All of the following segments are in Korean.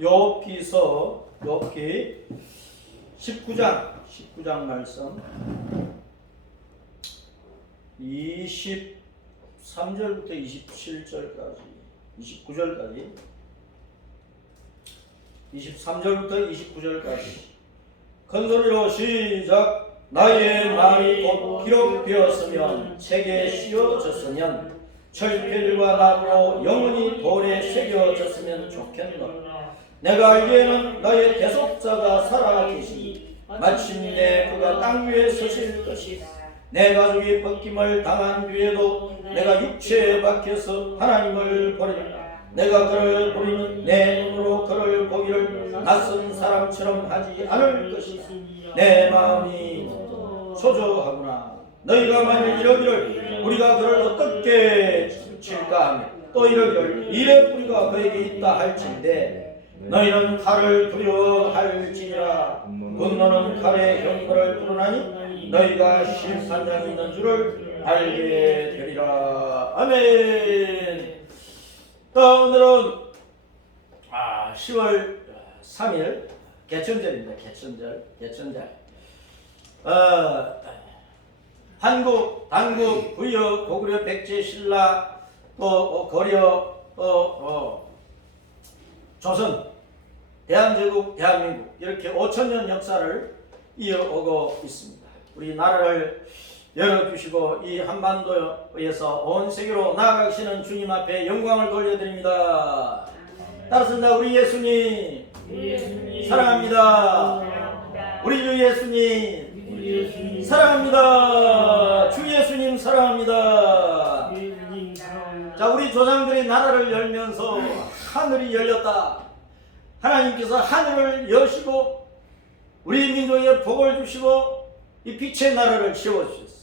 욥기서 욥기 19장 말씀 23절부터 27절까지 29절까지 23절부터 29절까지 큰 소리로 시작. 나의 말이 곧 기록되었으면 책에 씌워졌으면 철필과 나무로 영원히 돌에 새겨졌으면 좋겠노라. 내가 알기에는 나의 대속자가 살아계시니 마침내 그가 땅 위에 서실 것이다. 내 가족이 벗김을 당한 뒤에도 내가 육체에 박혀서 하나님을 버리라. 내가 그를 보리니 내 눈으로 그를 보기를 낯선 사람처럼 하지 않을 것이다. 내 마음이 초조하구나. 너희가 만일 이러기를 우리가 그를 어떻게 칠까 하며 또 이러기를 이래 뿌리가 그에게 있다 할진대 너희는 칼을 두려워할지니라. 분노는 칼에 형벌을 부르나니 너희가 심판장이 있는 줄을 알게 되리라. 아멘. 오늘은 10월 3일 개천절입니다. 개천절. 한국, 당국, 부여, 고구려, 백제, 신라, 또 고려, 또 조선, 대한제국, 대한민국 이렇게 5천년 역사를 이어오고 있습니다. 우리 나라를 열어주시고 이 한반도에서 온 세계로 나아가시는 주님 앞에 영광을 돌려드립니다. 따라서입니다. 우리 예수님 사랑합니다. 우리 주 예수님 사랑합니다. 주 예수님 사랑합니다. 자, 우리 조상들이 나라를 열면서 하늘이 열렸다. 하나님께서 하늘을 여시고 우리 민족에 복을 주시고 이 빛의 나라를 세워주셨습니다.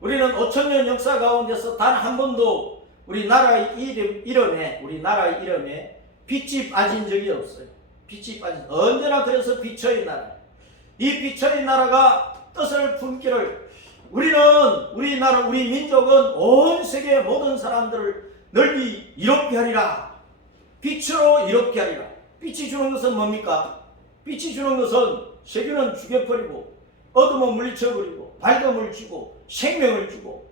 우리는 5천년 역사 가운데서 단 한 번도 우리 나라의 이름에 빛이 빠진 적이 없어요. 빛이 빠진 언제나 그래서 빛의 나라. 이 빛의 나라가 뜻을 품기를 우리 나라 우리 민족은 온 세계 모든 사람들을 널리 이롭게 하리라. 빛으로 이롭게 하리라. 빛이 주는 것은 뭡니까? 빛이 주는 것은 세균은 죽여버리고 어둠은 물리쳐버리고 밝음을 주고 생명을 주고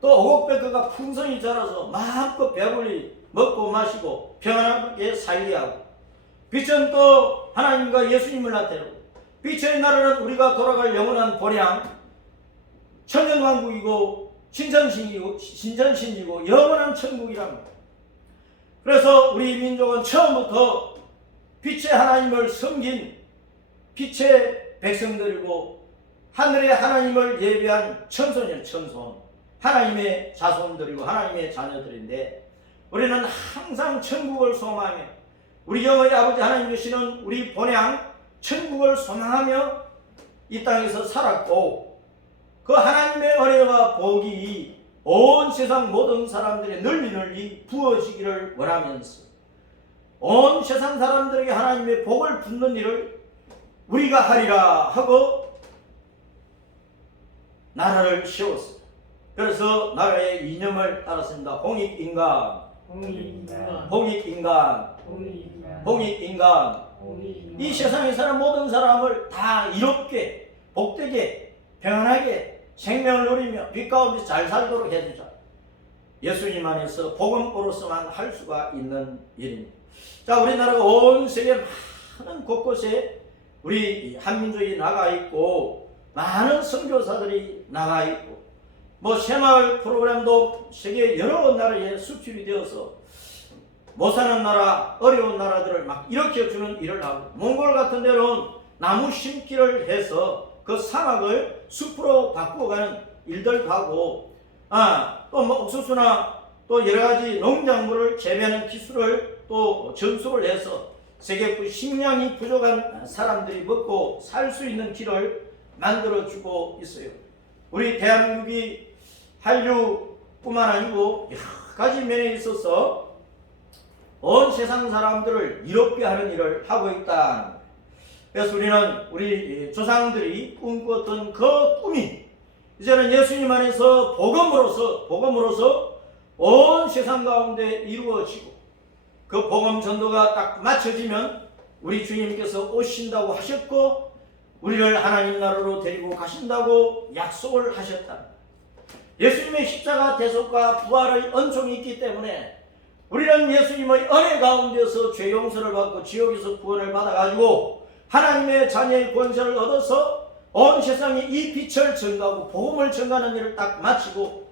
또 오곡백과가 풍성히 자라서 마음껏 배불리 먹고 마시고 평안하게 살게 하고 빛은 또 하나님과 예수님을 나타내고 빛의 나라는 우리가 돌아갈 영원한 본향 천년왕국이고 신전신이고 영원한 천국이랍니다. 그래서 우리 민족은 처음부터 빛의 하나님을 섬긴 빛의 백성들이고 하늘의 하나님을 예배한 천손 하나님의 자손들이고 하나님의 자녀들인데 우리는 항상 천국을 소망하며 우리 영의 아버지 하나님 주시는 우리 본향 천국을 소망하며 이 땅에서 살았고 그 하나님의 은혜와 복이 온 세상 모든 사람들의 널리 부어지기를 원하면서 온 세상 사람들에게 하나님의 복을 붓는 일을 우리가 하리라 하고 나라를 세웠습니다. 그래서 나라의 이념을 따랐습니다. 홍익인간. 이 세상에 사는 모든 사람을 다 이롭게 복되게 평안하게 생명을 누리며 빛 가운데 잘 살도록 해주자. 예수님 안에서 복음으로서만 할 수가 있는 일입니다. 자, 우리나라가 온 세계 많은 곳곳에 우리 한민족이 나가 있고 많은 선교사들이 나가 있고 새마을 프로그램도 세계 여러 나라에 수출이 되어서 못 사는 나라 어려운 나라들을 막 일으켜주는 일을 하고 몽골 같은 데는 나무 심기를 해서 그 사막을 숲으로 바꾸어가는 일들도 하고 또 옥수수나 또 여러가지 농작물을 재배하는 기술을 또 전수를 해서 세계 식량이 부족한 사람들이 먹고 살 수 있는 길을 만들어주고 있어요. 우리 대한민국이 한류뿐만 아니고 여러 가지 면에 있어서 온 세상 사람들을 이롭게 하는 일을 하고 있다. 그래서 우리는 우리 조상들이 꿈꾸었던 그 꿈이 이제는 예수님 안에서 복음으로서 온 세상 가운데 이루어지고 그 복음 전도가 딱 맞춰지면 우리 주님께서 오신다고 하셨고 우리를 하나님 나라로 데리고 가신다고 약속을 하셨다. 예수님의 십자가 대속과 부활의 은총이 있기 때문에 우리는 예수님의 은혜 가운데서 죄 용서를 받고 지옥에서 구원을 받아가지고 하나님의 자녀의 권세를 얻어서 온 세상에 이 빛을 전가하고 복음을 전가하는 일을 딱 마치고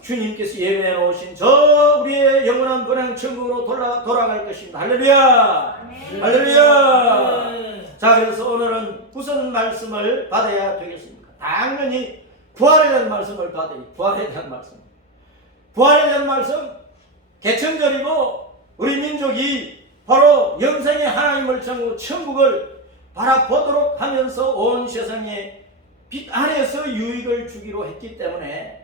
주님께서 예배해 놓으신 저 우리의 영원한 번영 천국으로 돌아갈 것입니다. 할렐루야! 할렐루야! 자, 그래서 오늘은 무슨 말씀을 받아야 되겠습니까? 당연히 부활에 대한 말씀을 받아야 부활에 대한 말씀. 부활에 대한 말씀, 개천절이고 우리 민족이 바로 영생의 하나님을 전하고 천국을 바라보도록 하면서 온 세상에 빛 안에서 유익을 주기로 했기 때문에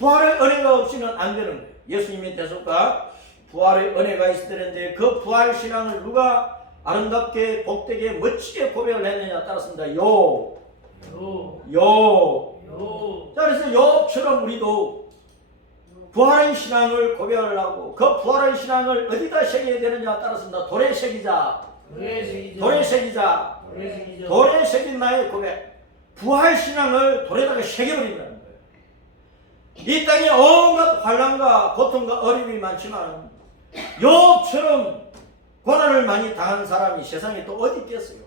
부활의 은혜가 없이는 안 되는 거예요. 예수님의 대속과 부활의 은혜가 있어야 되는데 그 부활 신앙을 누가 아름답게 복되게 멋지게 고백을 했느냐 따랐습니다. 자, 그래서 욥처럼 우리도 부활의 신앙을 고백을 하고 그 부활의 신앙을 어디다 새겨야 되느냐 따랐습니다. 돌에 새기자. 돌에 새긴 나의 고백. 부활 신앙을 돌에다가 새겨버린다는 거예요. 이 땅에 온갖 환난과 고통과 어려움이 많지만 욥처럼 고난을 많이 당한 사람이 세상에 또 어디 있겠어요?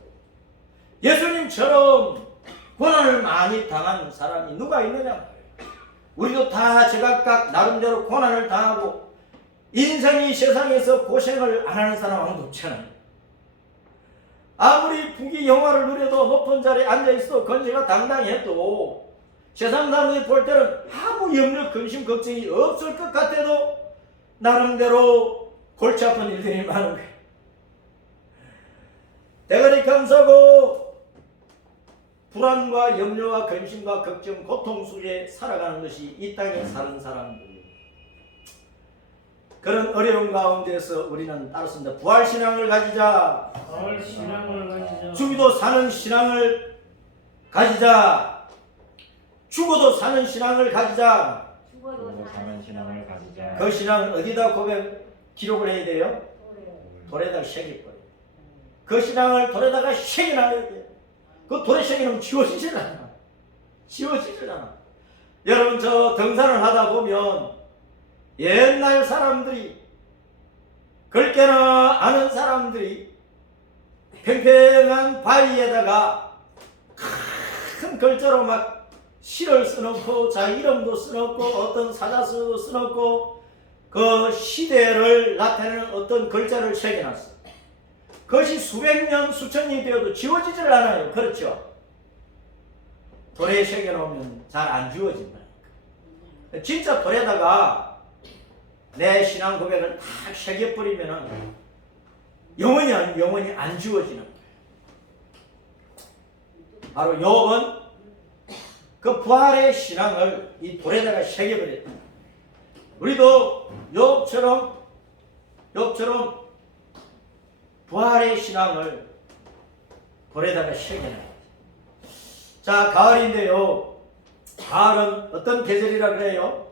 예수님처럼 고난을 많이 당한 사람이 누가 있느냐? 우리도 다 제각각 나름대로 고난을 당하고 인생이 세상에서 고생을 안 하는 사람 아무도 없잖아요. 아무리 부귀 영화를 누려도 높은 자리에 앉아있어도 건세가 당당해도 세상 사람들이 볼 때는 아무 염려, 근심, 걱정이 없을 것 같아도 나름대로 골치 아픈 일들이 많은 거예요. 대가리 감싸고 불안과 염려와 근심과 걱정, 고통 속에 살아가는 것이 이 땅에 사는 사람들. 그런 어려운 가운데서 우리는 따랐습니다. 부활신앙을 가지자. 죽어도 사는 신앙을 가지자. 죽어도 사는 신앙을 가지자. 그 신앙을 어디다 기록을 해야 돼요? 돌에다가 새길 거예요. 그 신앙을 돌에다가 새겨놔야 돼요. 그 돌에 새기면 지워지질 않아. 여러분, 저 등산을 하다 보면 옛날 사람들이, 글게나 아는 사람들이 평평한 바위에다가 큰 글자로 막 시를 써놓고 자기 이름도 써놓고 어떤 사자수도 써놓고 그 시대를 나타내는 어떤 글자를 새겨놨어요. 그것이 수백 년, 수천 년이 되어도 지워지질 않아요. 그렇죠? 돌에 새겨놓으면 잘 안 지워진다니까. 진짜 돌에다가 내 신앙 고백을 딱 새겨버리면 영원히 안 지워지는 거예요. 바로 욥은 그 부활의 신앙을 이 돌에다가 새겨버렸다. 우리도 욥처럼 부활의 신앙을 돌에다가 새겨놔야 돼. 자, 가을인데요. 가을은 어떤 계절이라 그래요?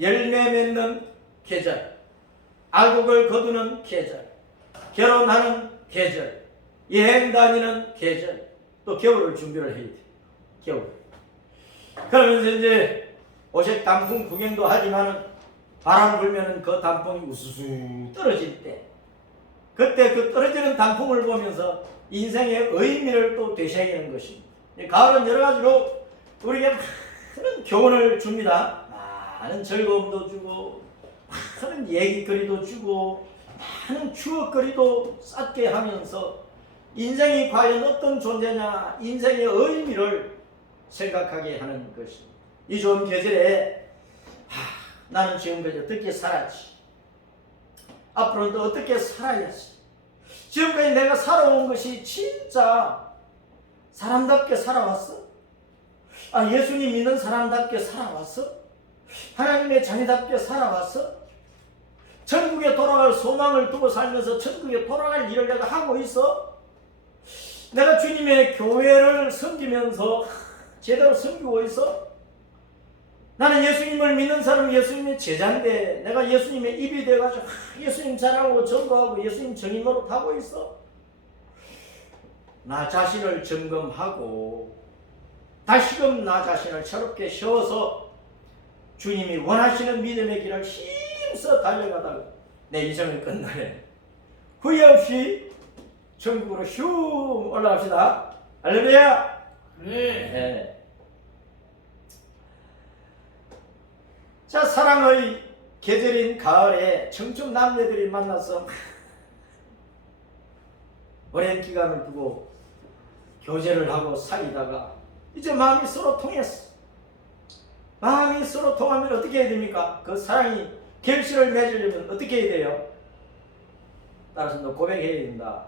열매 맺는 계절, 알곡을 거두는 계절, 결혼하는 계절, 여행 다니는 계절, 또 겨울을 준비를 해야 돼. 겨울. 그러면서 이제 오색 단풍 구경도 하지만은 바람 불면은 그 단풍이 우수수 떨어질 때, 그때 그 떨어지는 단풍을 보면서 인생의 의미를 또 되새기는 것입니다. 가을은 여러 가지로 우리에게 많은 교훈을 줍니다. 많은 즐거움도 주고, 많은 얘기거리도 주고, 많은 추억거리도 쌓게 하면서 인생이 과연 어떤 존재냐, 인생의 의미를 생각하게 하는 것입니다. 이 좋은 계절에 나는 지금까지 어떻게 살았지? 앞으로는 또 어떻게 살아야지? 지금까지 내가 살아온 것이 진짜 사람답게 살아왔어? 예수님 믿는 사람답게 살아왔어? 하나님의 자녀답게 살아왔어? 천국에 돌아갈 소망을 두고 살면서 천국에 돌아갈 일을 내가 하고 있어? 내가 주님의 교회를 섬기면서 제대로 섬기고 있어? 나는 예수님을 믿는 사람, 예수님의 제자인데 내가 예수님의 입이 돼가지고 예수님 잘하고 전도하고 예수님 정인으로 타고 있어. 나 자신을 점검하고 다시금 나 자신을 새롭게 세워서 주님이 원하시는 믿음의 길을 힘써 달려가다가 내 인생을 끝나네. 후회 없이 천국으로 슝 올라갑시다. 할렐루야. 네. 자, 사랑의 계절인 가을에 청춘 남녀들이 만나서 오랜 기간을 두고 교제를 하고 사귀다가 이제 마음이 서로 통했어. 마음이 서로 통하면 어떻게 해야 됩니까? 그 사랑이 결실을 맺으려면 어떻게 해야 돼요? 따라서 너 고백해야 된다.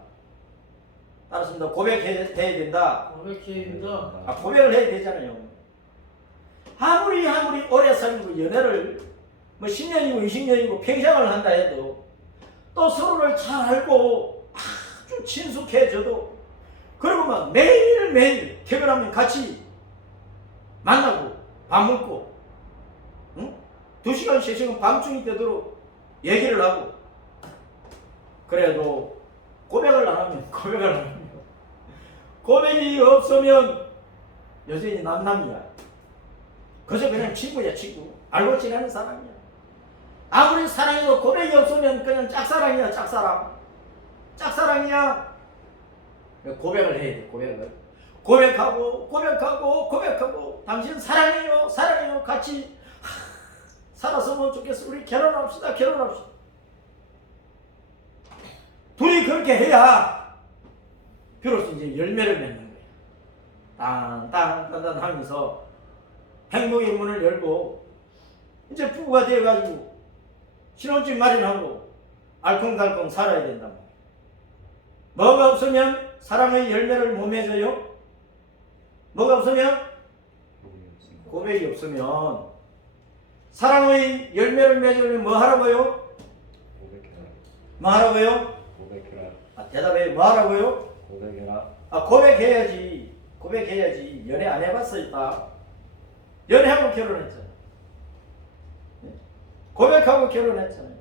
따라서 너 고백해야 된다. 고백해야 된다. 고백을 해야 되잖아요. 아무리 오래 살고 연애를 뭐 10년이고 20년이고 평생을 한다 해도 또 서로를 잘 알고 아주 친숙해져도 그리고 막 매일매일 퇴근하면 같이 만나고 밥 먹고 2시간 3시간 밤중이 되도록 얘기를 하고 그래도 고백을 안 하면 고백이 없으면 여전히 남남이야. 그저 그냥 친구야, 친구. 알고 지내는 사람이야. 아무리 사랑해도 고백이 없으면 그냥 짝사랑이야, 짝사랑. 짝사랑이야. 고백을 해야 돼, 고백을. 고백하고 당신 사랑해요, 사랑해요. 같이 살았으면 좋겠어. 우리 결혼합시다. 둘이 그렇게 해야 비로소 이제 열매를 맺는 거야. 땅땅땅땅 하면서 행복의 문을 열고 이제 부부가 되어가지고 신혼집 마련하고 알콩달콩 살아야 된다. 뭐가 없으면 사랑의 열매를 못 맺어요? 뭐가 없으면? 고백이 없으면 사랑의 열매를 맺으려면 뭐 하라고요? 뭐 하라고요? 고백해라. 대답해. 뭐 하라고요? 고백해라. 고백해야지. 연애 안 해봤어 있다. 연애하고 결혼했잖아. 고백하고 결혼했잖아요.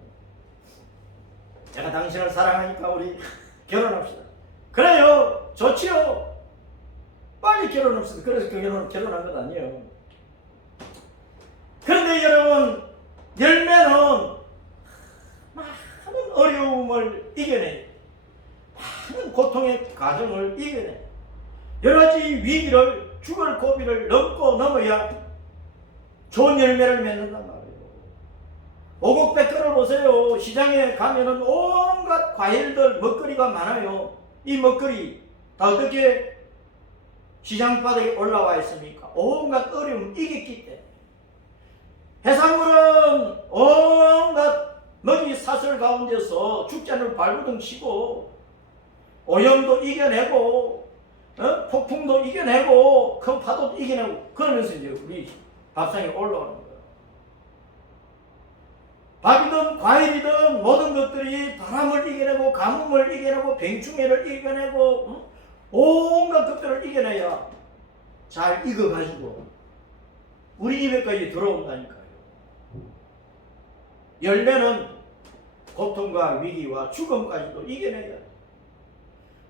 제가 당신을 사랑하니까 우리 결혼합시다. 그래요. 좋지요. 빨리 결혼합시다. 그래서 결혼한 것 아니에요. 그런데 여러분, 열매는 많은 어려움을 이겨내, 많은 고통의 과정을 이겨내, 여러 가지 위기를, 죽을 고비를 넘어야 좋은 열매를 맺는단 말이에요. 오곡백과를 보세요. 시장에 가면은 온갖 과일들, 먹거리가 많아요. 이 먹거리 다 어떻게 시장 바닥에 올라와 있습니까? 온갖 어려움 이겼기 때문에. 해산물은 온갖 먹이 사슬 가운데서 죽자는 발부둥 치고 오염도 이겨내고 폭풍도 이겨내고 큰 파도도 이겨내고 그러면서 이제 우리 밥상에 올라오는 거예요. 밥이든 과일이든 모든 것들이 바람을 이겨내고 가뭄을 이겨내고 병충해를 이겨내고 온갖 것들을 이겨내야 잘 익어가지고 우리 입에까지 들어온다니까요. 열매는 고통과 위기와 죽음까지도 이겨내야 돼.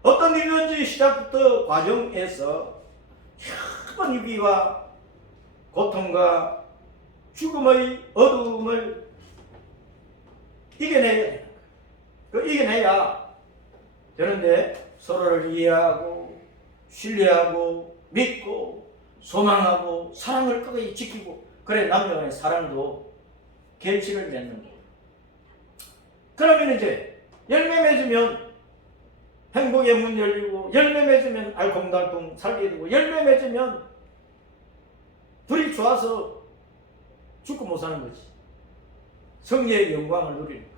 어떤 일든지 시작부터 과정에서 큰 위기와 고통과 죽음의 어두움을 이겨내야 돼. 이겨내야 되는데 서로를 이해하고 신뢰하고 믿고 소망하고 사랑을 끝까지 지키고 그래 남녀 간의 사랑도 결실을 맺는 거예요. 그러면 이제 열매 맺으면 행복의 문 열리고 열매 맺으면 알콩달콩 살게 되고 열매 맺으면 둘이 좋아서 죽고 못 사는 거지. 성리의 영광을 누리는 거예요.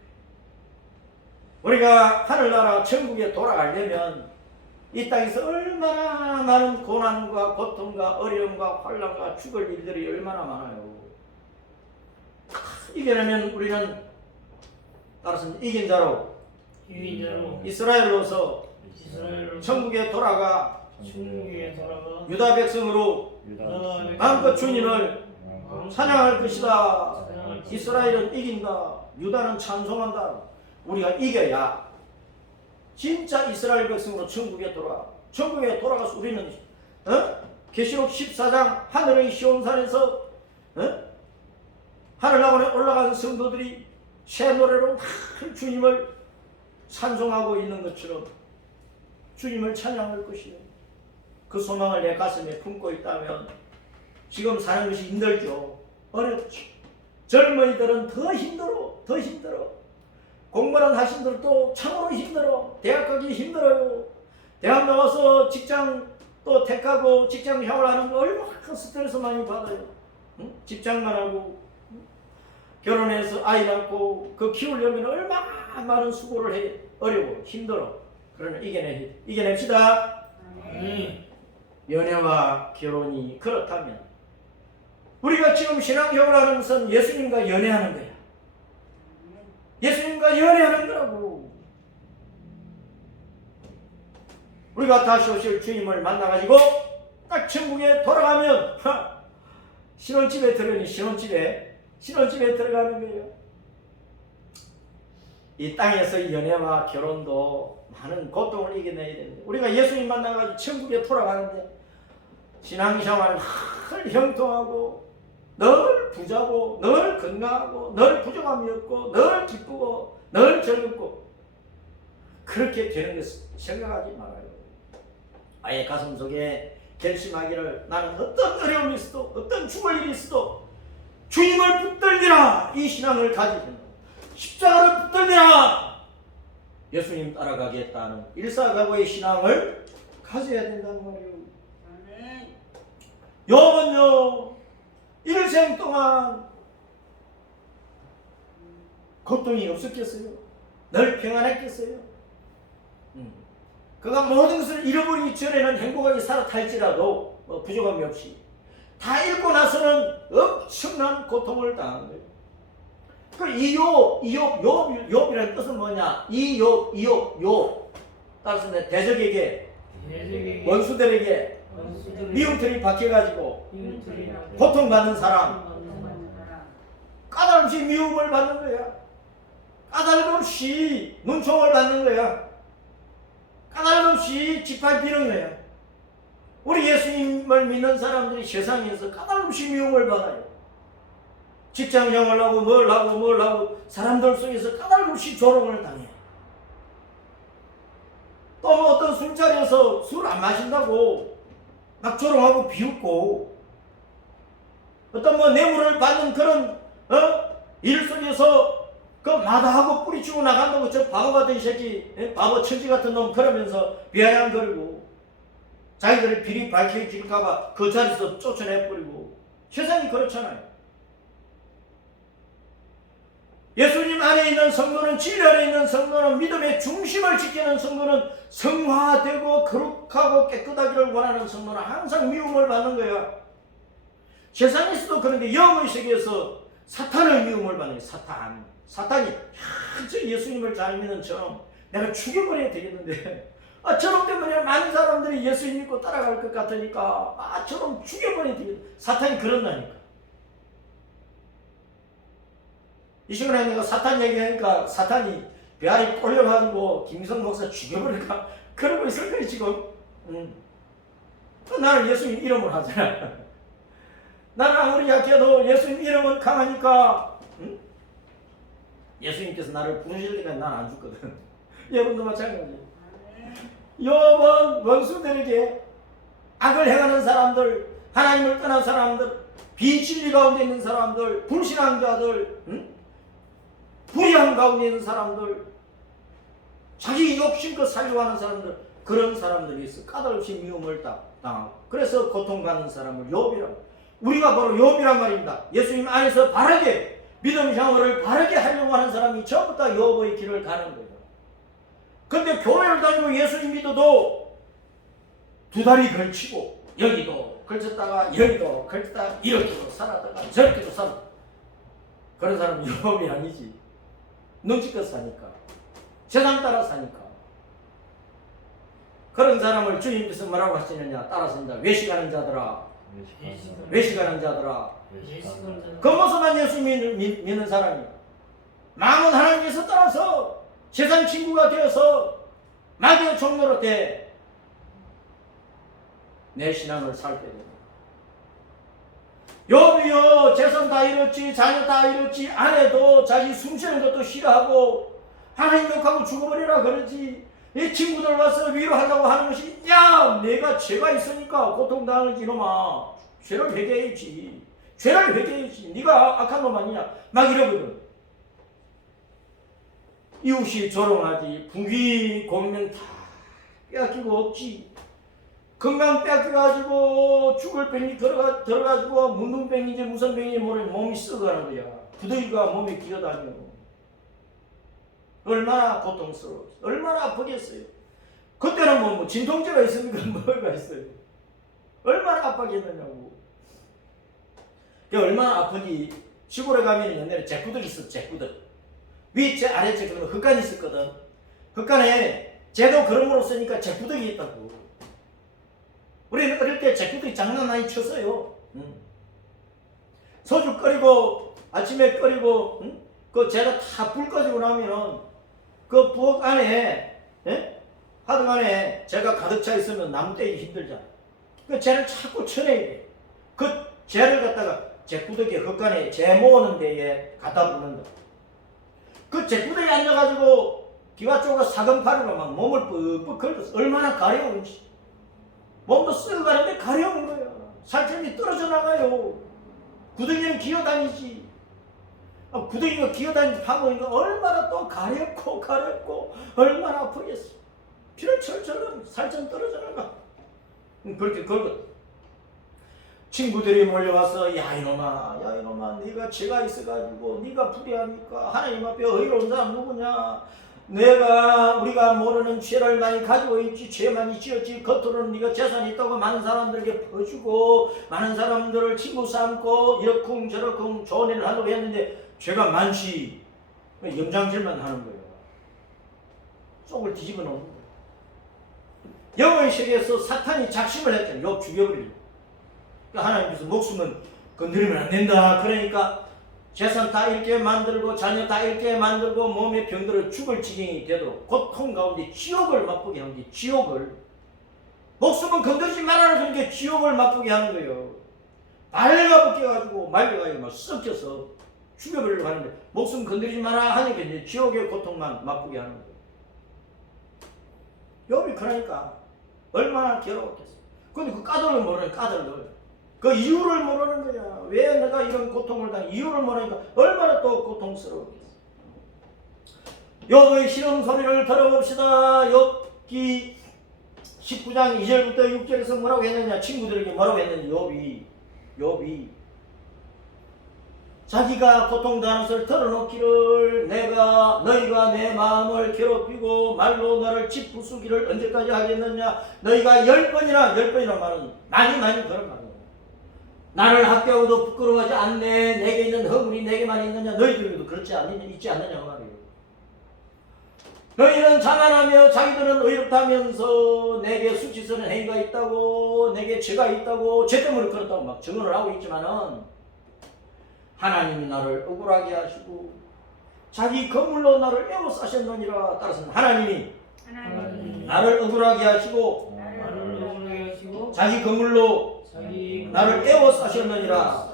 우리가 하늘나라 천국에 돌아가려면 이 땅에서 얼마나 많은 고난과 고통과 어려움과 환난과 죽을 일들이 얼마나 많아요. 이겨내면 우리는 따라서 이긴 자로 이스라엘로서 천국에 돌아가 유다 백성으로 마음껏 주님을 찬양할 것이다. 이스라엘은 이긴다. 유다는 찬송한다. 우리가 이겨야 진짜 이스라엘 백성으로 천국에 돌아가. 천국에 돌아가서 우리는 계시록 14장 하늘의 시온산에서 하늘나라에 올라가는 성도들이 새 노래로 주님을 찬송하고 있는 것처럼 주님을 찬양할 것이요. 그 소망을 내 가슴에 품고 있다면 지금 사는 것이 힘들죠. 어렵죠. 젊은이들은 더 힘들어. 공부는 하신들도 참으로 힘들어. 대학 가기 힘들어요. 대학 나와서 직장 또 택하고 직장 생활하는 거 얼마나 큰 스트레스 많이 받아요. 직장만 하고 결혼해서 아이 낳고 그 키우려면 얼마나 많은 수고를 해. 어려워. 힘들어. 그러나 이겨냅시다. 연애와 결혼이 그렇다면 우리가 지금 신앙생활 하는 것은 예수님과 연애하는 거야. 예수님과 연애하는 거라고. 우리가 다시 오실 주님을 만나가지고 딱 천국에 돌아가면 신혼집에 들어가니 신혼집에 들어가는 거예요. 이 땅에서 연애와 결혼도 많은 고통을 이겨내야 되는데 우리가 예수님 만나가지고 천국에 돌아가는데 신앙생활 늘 형통하고 늘 부자고 늘 건강하고 늘 부족함이 없고 늘 기쁘고 늘 즐겁고 그렇게 되는 것을 생각하지 말아요. 아예 가슴속에 결심하기를 나는 어떤 어려움이 있어도 어떤 죽을 일이 있어도 주님을 붙들리라 이 신앙을 가지게 된다. 십자가를 붙들리라 예수님 따라가겠다는 일사각오의 신앙을 가져야 된다는 말이에요. 욥은요 일생 동안 고통이 없었겠어요? 늘 평안했겠어요? 그가 모든 것을 잃어버리기 전에는 행복하게 살았다 할지라도 부족함이 없이 다 잃고 나서는 엄청난 고통을 당한 거예요. 그 욥이라는 뜻은 뭐냐? 욥 따라서 대적에게 원수들에게 미움틀이 박혀가지고 고통받는 사람 까닭없이 미움을 받는 거야. 까닭없이 눈총을 받는 거야. 까닭없이 짓밟히는 거야. 우리 예수님을 믿는 사람들이 세상에서 까닭없이 미움을 받아요. 직장 생활하고 뭘 하고 사람들 속에서 까닭없이 조롱을 당해. 또 어떤 술자리에서 술 안 마신다고 막 조롱하고 비웃고 어떤 뇌물을 받는 그런 일 속에서 그 마다하고 뿌리치고 나간다고 저 바보 같은 새끼 바보 천지 같은 놈 그러면서 비아냥거리고 자기들의 비리 밝혀질까봐 그 자리에서 쫓아내버리고 세상이 그렇잖아요. 예수님 안에 있는 성도는 진리 안에 있는 성도는 믿음의 중심을 지키는 성도는 성화되고 거룩하고 깨끗하기를 원하는 성도는 항상 미움을 받는 거야. 세상에서도 그런데 영의 세계에서 사탄의 미움을 받는 거야. 사탄이 저 예수님을 잘 믿는 저놈 내가 죽여버려야 되겠는데 저놈 때문에 많은 사람들이 예수님 믿고 따라갈 것 같으니까 저놈 죽여버려야 되겠다. 사탄이 그런다니까. 이 시간에 내가 사탄 얘기하니까 사탄이 배알이 꼴려가지고 김성 목사 죽여버릴까 그러고 있을 거야 지금. 나는 예수님 이름을 하잖아. 나는 아무리 약해도 예수님 이름은 강하니까 예수님께서 나를 부르실 때까지 난 안 죽거든. 여러분도 마찬가지예요. 욥은 원수들에게 악을 행하는 사람들, 하나님을 떠난 사람들, 비진리 가운데 있는 사람들, 불신앙자들, 불의함 가운데 있는 사람들, 자기 욕심껏 살려고 하는 사람들, 그런 사람들이 있어. 까닭없이 미움을 당하고 그래서 고통받는 사람을 욥이라고. 우리가 바로 욥이란 말입니다. 예수님 안에서 바르게 믿음 생활을 바르게 하려고 하는 사람이 전부 다 욥의 길을 가는 거예요. 근데 교회를 다니고 예수님 믿어도 두 다리 걸치고 여기도 걸쳤다가 여기도 걸쳤다가 이렇게도 살았다가 저렇게도 살았다. 그런 사람은 욥이 아니지. 눈치껏 사니까. 세상 따라 사니까. 그런 사람을 주님께서 뭐라고 하시느냐 따라서입니다. 외식하는 자들아 외식하는 자들아. 그 모습만 예수 믿는 사람이야. 마음은 하나님께서 떠나서 세상 친구가 되어서 마귀의 종로로 돼 내 신앙을 살게 됩니다. 욥이요, 재산 다 잃었지, 자녀 다 잃었지, 아내도 자기 숨쉬는 것도 싫어하고 하나님 욕하고 죽어버리라 그러지. 이 친구들 와서 위로하려고 하는 것이, 야, 내가 죄가 있으니까 고통당하지 이놈아, 죄를 회개해야지, 죄를 회개해야지, 네가 악한 놈 아니냐, 막 이러거든. 이웃이 조롱하지, 부귀 공명 다 빼앗기고 없지. 건강 뺏겨가지고 죽을 병이 들어가지고 문둥병인지 무슨 병인지 모르는 몸이 썩어가는 거야. 부더기가 몸에 기어다녀. 얼마나 고통스러워, 얼마나 아프겠어요. 그때는 뭐 진통제가 있으니까 뭐가 있어요. 얼마나 아프겠느냐고. 얼마나 아픈지. 시골에 가면 옛날에 잭구덕 있었어. 잭구덕 위째 아래째 그러면 흙간이 있었거든. 흙간에 쟤도 그름으로 쓰니까 잭구덕이 있다고. 우리는 어릴 때 잭구덕이 장난 많이 쳤어요. 소주 끓이고 아침에 끓이고 그 쟤가 다 불 꺼지고 나면은 그 부엌 안에 하등 안에 쟤가 가득 차 있으면 나무 떼기 힘들잖아. 그 쟤를 자꾸 쳐내야 돼. 그 쟤를 갖다가 잭구덕이 흙간에 쟤 모으는 데에 갖다 붙는다. 그 잭구덕에 앉아가지고 기와 쪽으로 사금팔이로 막 몸을 뻑뻑 긁어서 얼마나 가려운지. 몸도 썩어가는데 가려운 거야. 살점이 떨어져 나가요. 구덩이는 기어다니지. 구덩이가 기어다니지 파보니까 얼마나 또 가렵고 얼마나 아프겠어. 피를 철철 나면 살점 떨어져 나가. 그렇게 긁어. 친구들이 몰려와서 야 이놈아 네가 죄가 있어가지고 네가 불의하니까 하나님 앞에 의로운 사람 누구냐. 우리가 모르는 죄를 많이 가지고 있지, 죄 많이 지었지, 겉으로는 네가 재산이 있다고 많은 사람들에게 퍼주고 많은 사람들을 친구 삼고 이러쿵저러쿵 좋은 일을 하려고 했는데 죄가 많지. 염장질만 하는 거예요. 속을 뒤집어 놓는 거예요. 영의 세계에서 사탄이 작심을 했잖아요. 욥 죽여버리려고. 그러니까 하나님께서 목숨은 건드리면 안 된다. 그러니까 재산 다 잃게 만들고 자녀 다 잃게 만들고 몸에 병들어 죽을 지경이 되도록 고통 가운데 지옥을 맛보게 하는 게 지옥을. 목숨은 건드리지 말라는 게 지옥을 맛보게 하는 거예요. 발가벗겨가지고 말려가지고 막 썩혀서 죽여버리려고 하는데 목숨 건드리지 마라 하니까 이제 지옥의 고통만 맛보게 하는 거예요. 욥이 그러니까 얼마나 괴로웠겠어. 근데 그 까닭을 모르는 까닭을 그 이유를 모르는 거야. 왜 내가 이런 고통을 당해? 이유를 모르니까 얼마나 또 고통스러웠겠어. 욥의 신음 소리를 들어봅시다. 욥기 19장 2절부터 6절에서 뭐라고 했느냐. 친구들에게 뭐라고 했느냐. 욥이 자기가 고통당하는 것을 털어놓기를 너희가 내 마음을 괴롭히고 말로 나를 짓부수기를 언제까지 하겠느냐. 너희가 10번이나 말은 많이 그런 말이야. 나를 학대하고도 부끄러워하지 않네. 내게 있는 허물이 내게만 있느냐. 너희들도 그렇지 있지 않느냐 말이에요. 너희는 자만하며 자기들은 의롭다면서 내게 수치스러운 행위가 있다고, 내게 죄가 있다고, 죄 때문에 그렇다고 막 증언을 하고 있지만은 하나님이 나를 억울하게 하시고 자기 건물로 나를 에워싸셨느니라. 따라서 하나님이 나를 억울하게 하시고 자기 건물로 나를 에워싸셨느니라.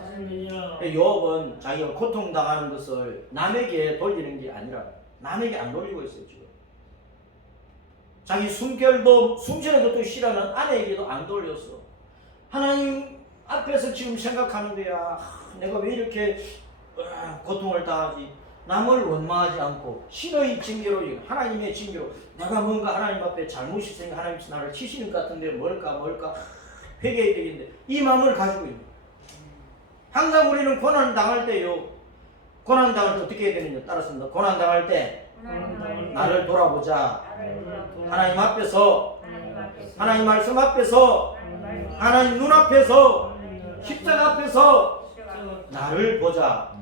욥은 자기가 고통당하는 것을 남에게 돌리는 게 아니라 남에게 안 돌리고 있어요. 지금 자기 숨쉬는 것도 싫어하는 아내에게도 안 돌렸어. 하나님 앞에서 지금 생각하는 거야. 내가 왜 이렇게 고통을 당하지? 남을 원망하지 않고 신의 징계로, 하나님의 징계로 내가 뭔가 하나님 앞에 잘못이 있으니까 하나님께서 나를 치시는 것 같은데 뭘까 회개해야 되겠는데 이 마음을 가지고 있는 거예요. 항상 우리는 고난 당할 때요. 고난 당할 때 어떻게 해야 되느냐 따랐습니다. 고난 당할 때 나를 돌아보자. 하나님 앞에서, 하나님 말씀 앞에서, 하나님 눈앞에서, 십자가 앞에서 나를 보자.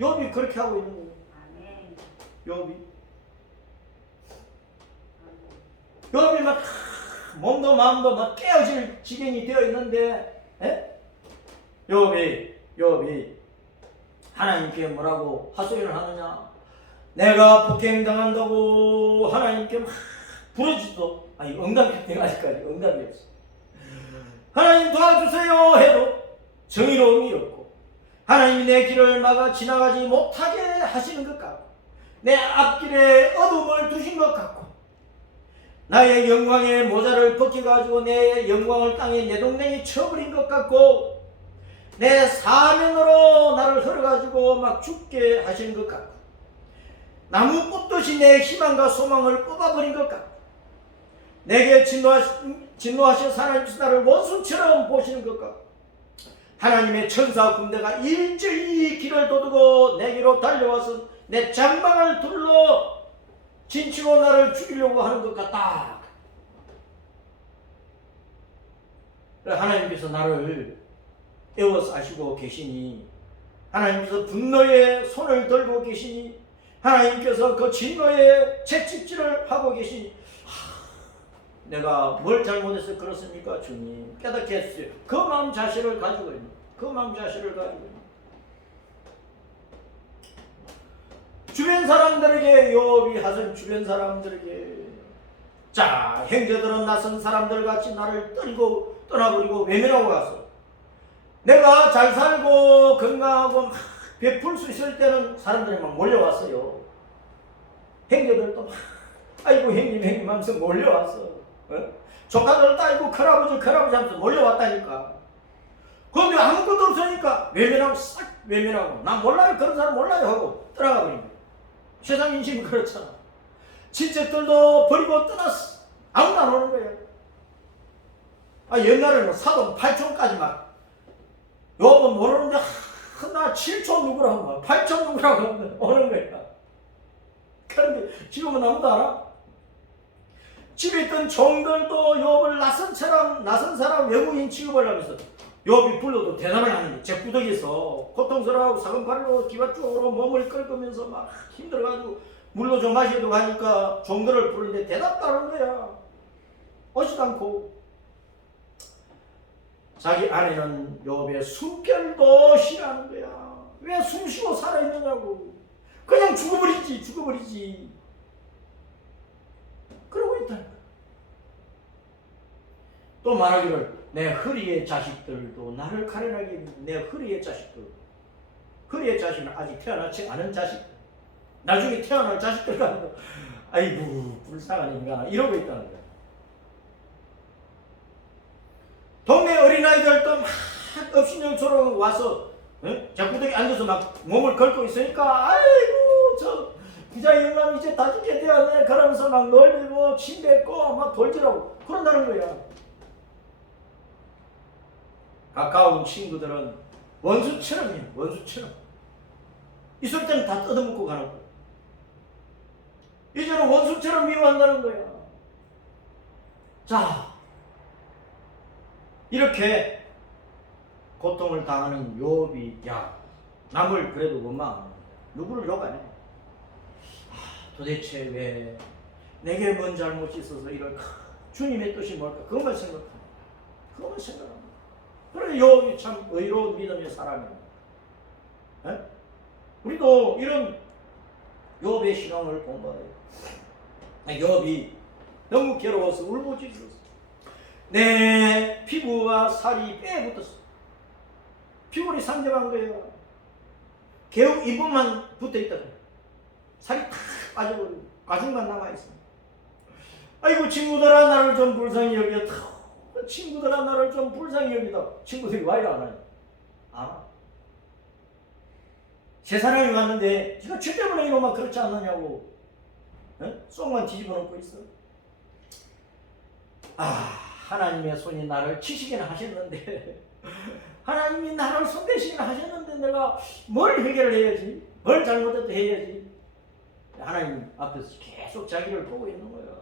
욥이 그렇게 하고 있는 거예요. 욥이 막 몸도 마음도 막 깨어질 지경이 되어 있는데 욥이 하나님께 뭐라고 하소연을 하느냐? 내가 폭행당한다고 하나님께 막 부르짖도 응답이 돼가지까지 응답이 없어. 하나님 도와주세요 해도 정의로움이 없고, 하나님이 내 길을 막아 지나가지 못하게 하시는 것 같고, 내 앞길에 어둠을 두신 것 같고, 나의 영광의 모자를 벗겨가지고 내 영광을 땅에 내동댕이 쳐버린 것 같고, 내 사면으로 나를 흘러가지고 막 죽게 하시는 것 같고, 나무 뽑듯이 내 희망과 소망을 뽑아버린 것 같고, 내게 진노하신 하나님께서 나를 원수처럼 보시는 것 같고, 하나님의 천사 군대가 일제히 길을 도두고 내게로 달려와서 내 장막을 둘러 진치고 나를 죽이려고 하는 것 같다. 하나님께서 나를 에워싸시고 계시니, 하나님께서 분노의 손을 들고 계시니, 하나님께서 그 진노의 채찍질을 하고 계시니, 내가 뭘 잘못해서 그렇습니까? 주님 깨닫게 해주세요. 그 마음 자신을 가지고 있는, 그 마음 자신을 가지고 있는 주변 사람들에게, 욥이 하던 주변 사람들에게, 자, 형제들은 낯선 사람들 같이 나를 떠나버리고 외면하고 가서, 내가 잘 살고 건강하고 막 베풀 수 있을 때는 사람들이 막 몰려왔어요. 형제들도 막 아이고 형님 하면서 몰려왔어. 조카들도 아이고 큰아버지 하면서 몰려왔다니까. 그런데 아무것도 없으니까 외면하고 싹 외면하고, 나 몰라요, 그런 사람 몰라요 하고 떠나가 버린 거예요. 세상 인심이 그렇잖아. 친척들도 버리고 떠났어. 아무도 안 오는 거예요. 옛날에는 사돈 8촌까지 막, 욥은 모르는데 나 7촌 누구라고 막 8촌 누구라고 오는 거야. 그런데 지금은 아무도 알아? 집에 있던 종들도 욥을 낯선 사람 외국인 취급을 하면서 욥이 불러도 대답을 하는데, 잭구덕에서 고통스러워하고 사근팔로 기와 쪽으로 몸을 긁으면서 막 힘들어가지고 물로 좀 마시려고 하니까 종들을 부르는데 대답도 안 하는 거야. 오지도 않고. 자기 아내는 욥의 숨결도 싫어하는 거야. 왜 숨쉬고 살아있느냐고. 그냥 죽어버리지. 그러고 있다니까. 또 말하기를, 내 허리의 자식들도 나를 가련하게 해주고, 내 허리의 자식은 아직 태어나지 않은 자식, 나중에 태어날 자식들과 아이고 불쌍한 인간, 이러고 있다는 거야. 동네 어린아이들도 막 업신여처럼 와서 자꾸더기 앉아서 막 몸을 걸고 있으니까, 아이고 저 기자 영감 이제 다 죽게 되었네 그러면서 막 놀리고 침 뱉고 막 돌질하고 그런다는 거야. 가까운 친구들은 원수처럼이야. 있을 때는 다 뜯어먹고 가는 거야. 이제는 원수처럼 미워한다는 거야. 자, 이렇게 고통을 당하는 욥이, 남을 그래도 원망하는 거야. 누구를 욕하네. 도대체 왜 내게 뭔 잘못이 있어서 이럴까? 주님의 뜻이 뭘까? 그것만 생각합니다. 그래, 욥이 참 의로운 믿음의 사람이에요. 우리도 이런 욥의 신앙을 본받아요. 욥이 너무 괴로워서 울부짖었어. 내 피부와 살이 뼈에 붙었어. 피골이 상접한 거예요. 겨우 이부만 붙어있다. 살이 탁 빠져버리고 가슴만 남아있어. 아이고 친구들아 나를 좀 불쌍히 여기다. 친구들아 나를 좀 불쌍히 여기다. 친구들이 와 이래 안 하냐? 세 사람이 왔는데 네가 죄 때문에 이놈아 그렇지 않느냐고 쏙만 뒤집어 놓고 있어. 하나님의 손이 나를 치시긴 하셨는데 하나님이 나를 손대시긴 하셨는데 내가 뭘 해결을 해야지? 뭘 잘못해도 해야지? 하나님 앞에서 계속 자기를 보고 있는 거야.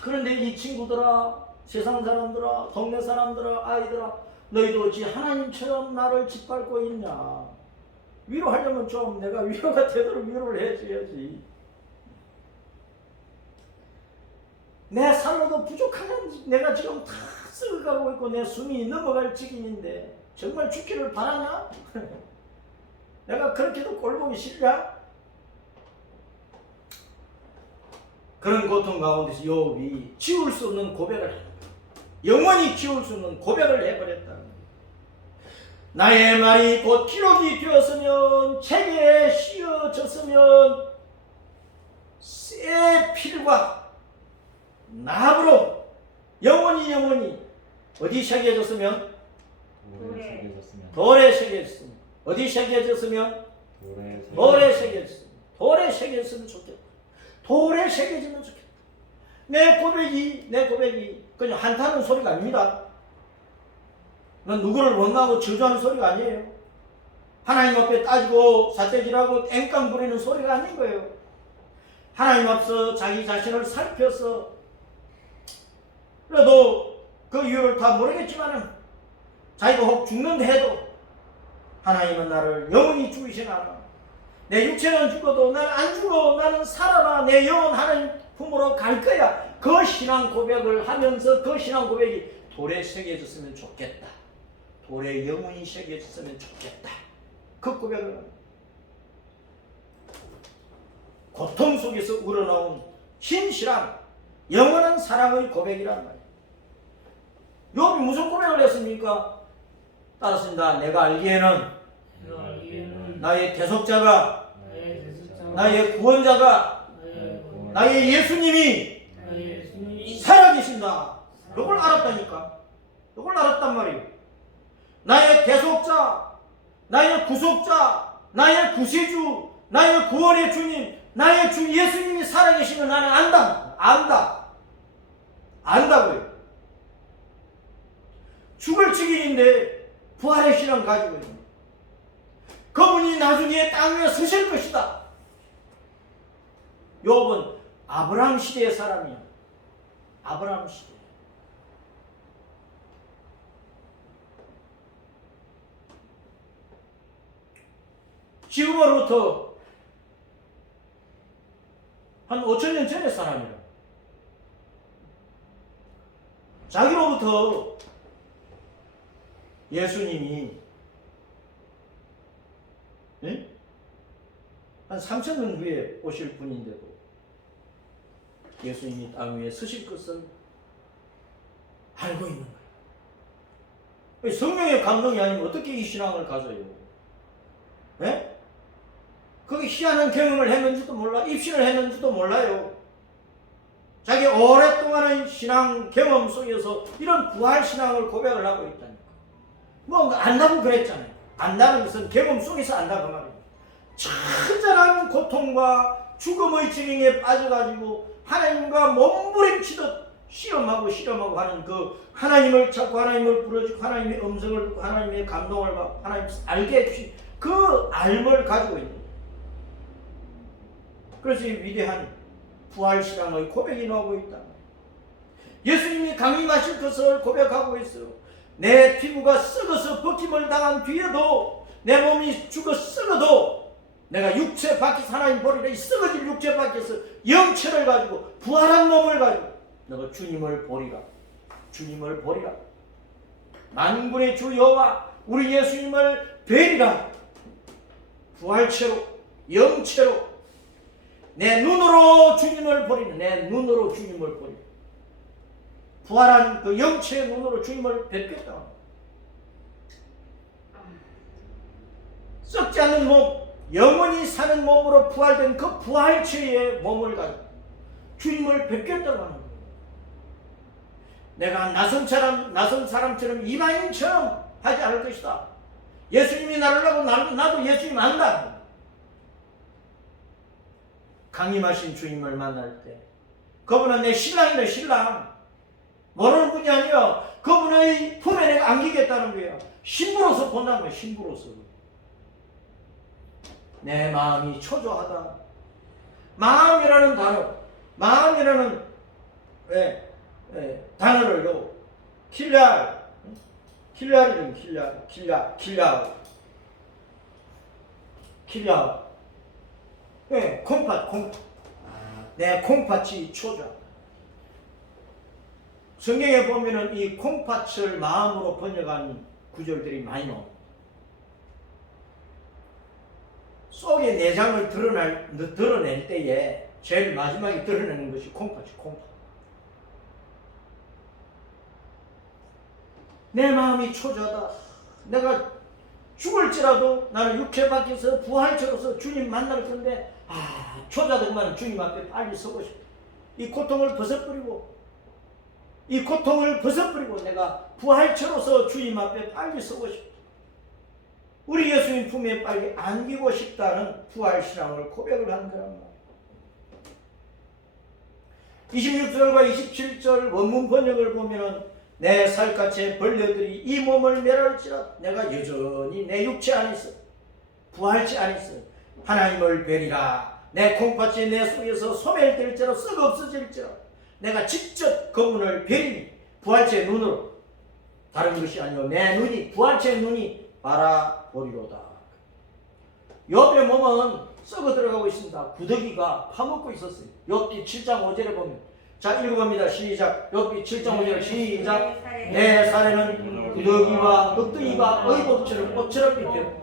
그런데 이 친구들아, 세상 사람들아, 동네 사람들아, 아이들아, 너희도 어찌 하나님처럼 나를 짓밟고 있냐? 위로하려면 좀 내가 위로가 되도록 위로를 해줘야지. 내 살로도 부족한 내가 지금 다 썩어가고 있고 내 숨이 넘어갈 지경인데 정말 죽기를 바라냐? 내가 그렇게도 꼴보기 싫냐? 그런 고통 가운데서 욥이 지울 수 없는 고백을 하는 거예요. 영원히 지울 수 없는 고백을 해버렸다는 거예요. 나의 말이 곧 기록이 되었으면 책에 씌어졌으면 새 필과 나무로 영원히 어디 새겨졌으면 돌에 새겨졌으면 어디 새겨졌으면 돌에 새겨졌으면 돌에 새겨졌으면 좋겠다. 돌에 새겨지면 좋겠다. 내 고백이 그냥 한타는 소리가 아닙니다. 난 누구를 원망하고 저주하는 소리가 아니에요. 하나님 앞에 따지고 삿대질하고 땡깡 부리는 소리가 아닌 거예요. 하나님 앞서 자기 자신을 살펴서 그래도 그 이유를 다 모르겠지만 자기가 혹 죽는다 해도 하나님은 나를 영원히 죽이시나 내 육체는 죽어도 나는 안 죽어 나는 살아나 내 영혼 하나님 품으로 갈 거야. 그 신앙 고백을 하면서 그 신앙 고백이 돌에 새겨졌으면 좋겠다. 돌에 영원히 새겨졌으면 좋겠다. 그 고백을 합니다. 고통 속에서 우러나온 신실한 영원한 사랑의 고백이란 말이에요. 욥이 무슨 고백을 했습니까? 따랐습니다. 내가 알기에는 나의 대속자가 나의 구원자가 나의 예수님이 살아계신다. 이걸 알았다니까. 이걸 알았단 말이에요. 나의 대속자, 나의 구속자, 나의 구세주, 나의 구원의 주님, 나의 주 예수님이 살아계시면 나는 안다고요. 죽을 지경인데 부활의 신앙을 가지고 있는 그분이 나중에 땅 위에 서실 것이다. 욥은 아브라함 시대의 사람이야. 아브라함 시대. 지금으로부터 한 5,000년 전의 사람이라. 자기로부터 예수님이 한 3,000년 후에 오실 분인데도 예수님이 땅 위에 서실 것을 알고 있는 거예요. 성령의 감동이 아니면 어떻게 이 신앙을 가져요? 네? 그게 희한한 경험을 했는지도 몰라, 입신을 했는지도 몰라요. 자기 오랫동안의 신앙 경험 속에서 이런 부활 신앙을 고백을 하고 있다니까. 뭐 안다고 그랬잖아요. 안다는 것은 경험 속에서 안다 그 말이에요. 처절한 고통과 죽음의 지경에 빠져가지고 하나님과 몸부림치듯 실험하고 하는 그 하나님을 찾고 하나님을 부르짖고 하나님의 음성을 듣고 하나님의 감동을 받고 하나님 알게 해주신 그 알을 가지고 있는 거예요. 그래서 이 위대한 부활신앙의 고백이 나오고 있다. 예수님이 강림하실 것을 고백하고 있어요. 내 피부가 썩어서 벗김을 당한 뒤에도 내 몸이 죽어 썩어도 내가 육체 밖에서 하나님 보리라 이 썩어질 육체 밖에서 영체를 가지고 부활한 몸을 가지고 너가 주님을 보리라. 주님을 보리라. 만군의 주 여호와 우리 예수님을 뵈리라. 부활체로 영체로 내 눈으로 주님을 보리라. 내 눈으로 주님을 보리라. 부활한 그 영체의 눈으로 주님을 뵙겠다. 썩지 않는 몸, 영원히 사는 몸으로 부활된 그 부활체의 몸을 가지고 주님을 뵙겠다고 하는 거예요. 내가 낯선 사람처럼 이방인처럼 하지 않을 것이다. 예수님이 나를 하고 나도 예수님 안다. 강림하신 주님을 만날 때 그분은 내 신랑이래. 신랑 모르는 분이 아니라 그분의 품에 내가 안기겠다는 거예요. 신부로서 본다는 거예요. 신부로서. 내 마음이 초조하다. 마음이라는 단어, 마음이라는 단어를요, 킬랴, 콩팥. 내 콩팥이 초조하다. 성경에 보면은 이 콩팥을 마음으로 번역한 구절들이 많이 나옵니다. 속의 내장을 드러낼 때에 제일 마지막에 드러내는 것이 콩팥이 콩팥. 내 마음이 초조하다. 내가 죽을지라도 나는 육체 밖에서 부활처로서 주님 만날 건데 초조하더만 주님 앞에 빨리 서고 싶다. 이 고통을 벗어버리고 내가 부활처로서 주님 앞에 빨리 서고 싶다. 우리 예수님 품에 빨리 안기고 싶다는 부활신앙을 고백을 한 거란 말이에요. 26절과 27절 원문 번역을 보면은 내 살갗의 벌레들이 이 몸을 멸할지라 내가 여전히 내 육체 안에 있어 부활치 안에 있어 하나님을 뵈리라. 내 콩팥이 내 속에서 소멸될지라 썩어 없어질지라 내가 직접 그분을 뵈리니 부활체의 눈으로 다른 것이 아니요 내 눈이 부활체의 눈이 바라보리로다. 욥의 몸은 썩어 들어가고 있습니다. 구더기가 파먹고 있었어요. 욥기 7장 5절에 보면 자 읽어봅니다. 시작. 욥기 7장 5절 시작. 내 살에는 구더기와 흑둥이가 의복처럼 꽃처럼 입혀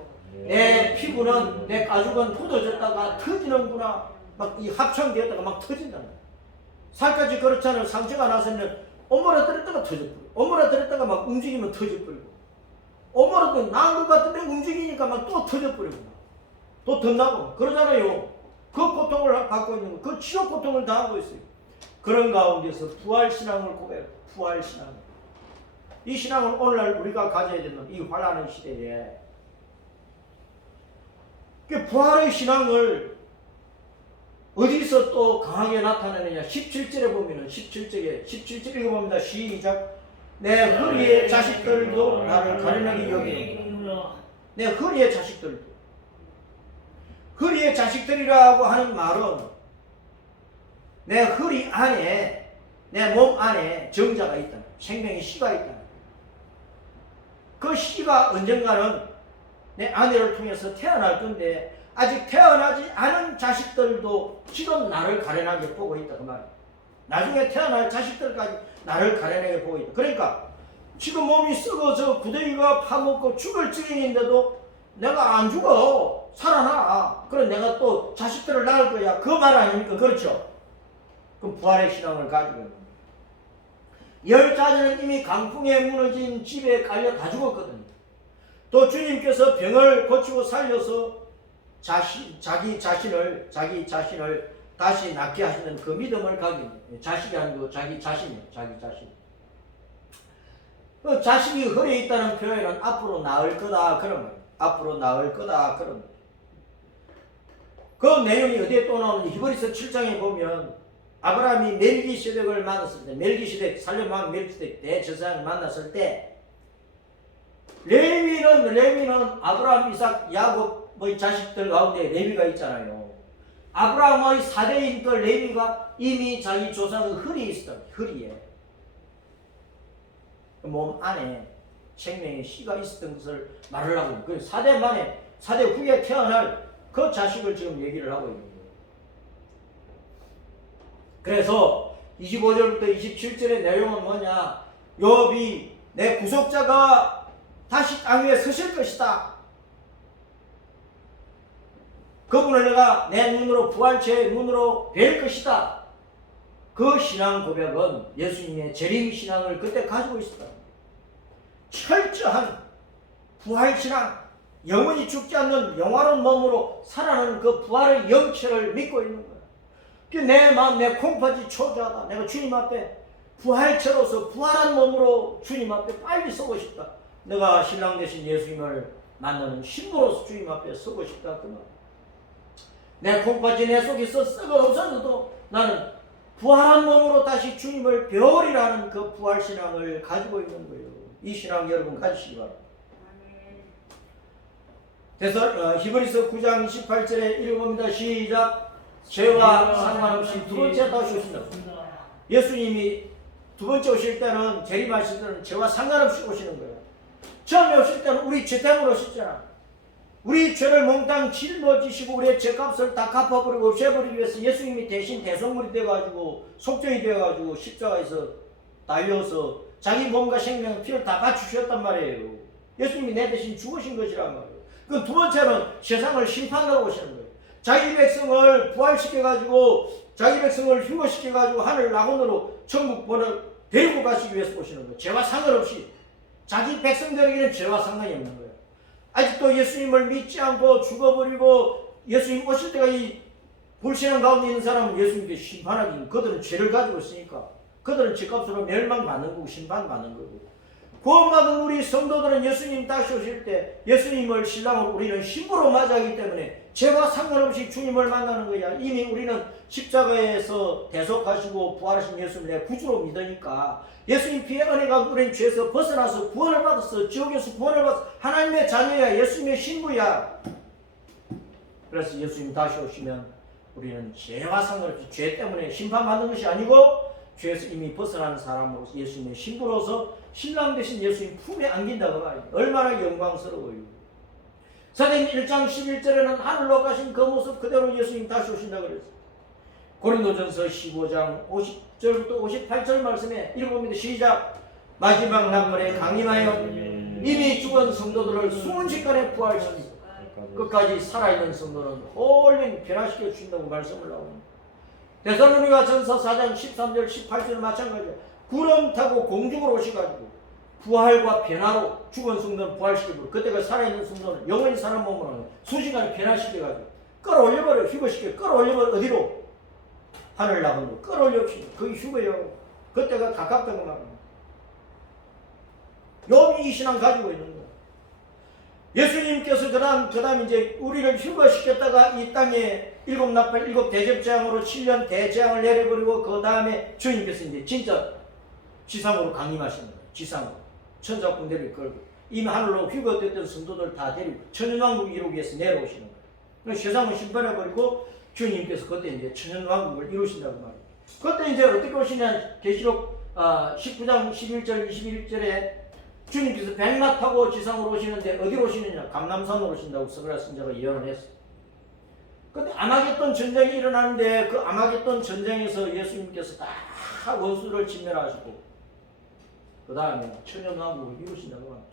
내 피부는 내 가죽은 굳어졌다가 터지는구나. 막 이 합창되었다가 막 터진다. 살까지 그렇잖아요. 상처가 나서는 오므라들었다가 터져버리고 오므라들었다가 막 움직이면 터져버리고 오므라들 나은 것 같은데 움직이니까 막 또 터져버리고 또 덧나고 그러잖아요. 그 고통을 받고 있는 거, 그 치료 고통을 당하고 있어요. 그런 가운데서 부활신앙을 고백해요. 부활신앙. 이 신앙을 오늘날 우리가 가져야 되는 이 환난의 시대에 그 부활의 신앙을 어디서 또 강하게 나타내느냐. 17절에 보면은 17절 읽어봅니다. 시작. 내 허리의 자식들도 나를 가련하게 여기는구나. 내 허리의 자식들도. 허리의 자식들이라고 하는 말은 내 허리 안에 내 몸 안에 정자가 있다. 생명의 씨가 있다. 그 씨가 언젠가는 내 아내를 통해서 태어날 건데 아직 태어나지 않은 자식들도 지금 나를 가련하게 보고 있다. 그 말이야. 나중에 태어날 자식들까지 나를 가련하게 보고 있다. 그러니까 지금 몸이 썩어서 구더기가 파먹고 죽을 지경인데도 내가 안 죽어. 살아나. 그럼 내가 또 자식들을 낳을 거야. 그 말 아닙니까? 그렇죠? 그럼 부활의 신앙을 가지고 있는 거예요. 10자녀는 이미 강풍에 무너진 집에 깔려 다 죽었거든요. 또 주님께서 병을 고치고 살려서 자기 자신을 다시 낫게 하시는 그 믿음을 가진 자식이 아니고 자기 자신이에요. 자기 자신. 그 자식이 허리에 있다는 표현은 앞으로 나을 거다 그런 거예요. 앞으로 나을 거다 그런 거예요. 그 내용이 어디에 또 나오는지 히브리서 7장에 보면 아브라함이 멜기세덱을 만났을 때 멜기세덱 살려망 멜기세덱 대제사장을 만났을 때 레위는 아브라함, 이삭, 야곱의 자식들 가운데 레위가 있잖아요. 아브라함의 4대인 그 레위가 이미 자기 조상의 허리에 있었다. 허리에. 몸 안에 생명의 씨가 있었던 것을 말을 하고 있는 거예요. 4대 만에 4대 후에 태어날 그 자식을 지금 얘기를 하고 있는 거예요. 그래서 25절부터 27절의 내용은 뭐냐? 욥이 내 구속자가 다시 땅 위에 서실 것이다. 그분을 내가 내 눈으로 부활체의 눈으로 뵐 것이다. 그 신앙 고백은 예수님의 재림 신앙을 그때 가지고 있었다. 철저한 부활신앙, 영원히 죽지 않는 영화로운 몸으로 살아나는 그 부활의 영체를 믿고 있는 거야. 내 마음, 내 콩팥이 초조하다. 내가 주님 앞에 부활체로서 부활한 몸으로 주님 앞에 빨리 서고 싶다. 내가 신랑 되신 예수님을 만나는 신부로서 주님 앞에 서고 싶다. 그 말. 내 콩팥이 내 속에서 썩어 없어져도 나는 부활한 몸으로 다시 주님을 배우리라는 그 부활신앙을 가지고 있는 거예요. 이 신앙 여러분 가지시기 바랍니다. 히브리서 9장 28절에 읽어봅니다. 시작. 죄와 상관없이 두 번째 다시 오신다. 예수님이 두 번째 오실 때는 재림하실 때는 죄와 상관없이 오시는 거예요. 처음에 오실 때는 우리 죄 때문에 오셨잖아. 우리 죄를 몽땅 짊어지시고 우리의 죄값을 다 갚아버리고 없애버리기 위해서 예수님이 대신 대속물이 되어가지고 속죄이 되어가지고 십자가에서 달려서 자기 몸과 생명, 피를 다 바치셨단 말이에요. 예수님이 내 대신 죽으신 것이란 말이에요. 그 두 번째는 세상을 심판하러 오시는 거예요. 자기 백성을 부활시켜가지고 자기 백성을 휴거시켜가지고 하늘 낙원으로 천국 번을 데리고 가시기 위해서 오시는 거예요. 죄와 상관없이 자기 백성들에게는 죄와 상관이 없는 거예요. 아직도 예수님을 믿지 않고 죽어버리고 예수님 오실 때가 이 불신앙 가운데 있는 사람은 예수님께 심판하기, 그들은 죄를 가지고 있으니까 그들은 죄값으로 멸망받는 거고 심판받는 거고, 구원받은 우리 성도들은 예수님 다시 오실 때 예수님을 신랑으로 우리는 신부로 맞이하기 때문에 죄와 상관없이 주님을 만나는 거야. 이미 우리는 십자가에서 대속하시고 부활하신 예수님을 내 구주로 믿으니까 예수님 피의 은혜가 우리는 죄에서 벗어나서 구원을 받았어. 지옥에서 구원을 받았어. 하나님의 자녀야. 예수님의 신부야. 그래서 예수님 다시 오시면 우리는 죄와 상관없이 죄 때문에 심판받는 것이 아니고 죄에서 이미 벗어난 사람으로서 예수님의 신부로서 신랑 되신 예수님 품에 안긴다고 말이에요. 얼마나 영광스러워요. 사도행전 1장 11절에는 하늘로 가신 그 모습 그대로 예수님 다시 오신다고 그랬어요. 고린도전서 15장 50절부터 58절 말씀에 읽어봅니다. 시작. 마지막 날에 강림하여 이미 죽은 성도들을 순식간에 부활시키고 끝까지 살아있는 성도는 홀린 변화시켜 주신다고 말씀을 나옵니다. 데살로니가 전서 4장 13절 18절 마찬가지예요. 구름 타고 공중으로 오셔가지고 부활과 변화로 죽은 성도는 부활시키고 그때가 살아있는 성도는 영원히 사는 몸으로 순식간에 변화시켜가지고 끌어올려버려. 휴거시켜 끌어올려버려. 어디로? 하늘 나간으로 끌어올려주시고 그게 휴거예요. 그때가 가깝다고 말합니다. 욥이 이 신앙 가지고 있는 거예요. 예수님께서 그 다음 이제 우리를 휴거시켰다가 이 땅에 일곱 나팔 일곱 대접재앙으로 7년 대재앙을 내려버리고 그 다음에 주님께서 이제 진짜 지상으로 강림하시는 거예요. 지상으로 천사군대를 끌고 이미 하늘로 휴거됐던 성도들 다 데리고 천연왕국 이루기 위해서 내려오시는 거예요. 세상을 심판해버리고 주님께서 그때 이제 천연왕국을 이루신다고 말이에요. 그때 이제 어떻게 오시냐? 계시록 19장 11절 21절에 주님께서 백마 타고 지상으로 오시는데 어디로 오시느냐? 감람산으로 오신다고 스가랴 선지자가 예언을 했어요. 근데 아마겟돈 전쟁이 일어나는데 그 아마겟돈 전쟁에서 예수님께서 다 원수를 진멸하시고 그 다음에 천연왕국을 이루신다고 합니다.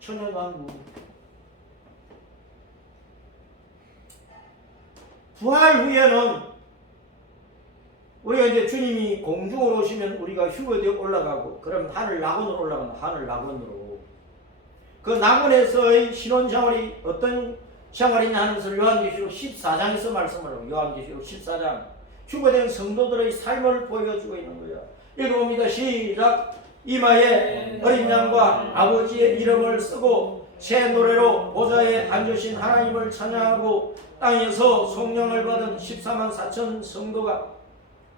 천연왕국. 부활 후에는 우리가 이제 주님이 공중으로 오시면 우리가 휴거되어 올라가고 그럼 하늘 낙원으로 올라간다. 하늘 낙원으로. 그 낙원에서의 신혼생활이 어떤 생활이냐 하는 것을 요한계시록 14장에서 말씀을 하고 요한계시록 14장 휴거된 성도들의 삶을 보여주고 있는 거예요. 읽어봅니다. 시작. 이마에 어린 양과 아버지의 이름을 쓰고 새 노래로 보좌에 앉으신 하나님을 찬양하고 땅에서 성령을 받은 14만 4천 성도가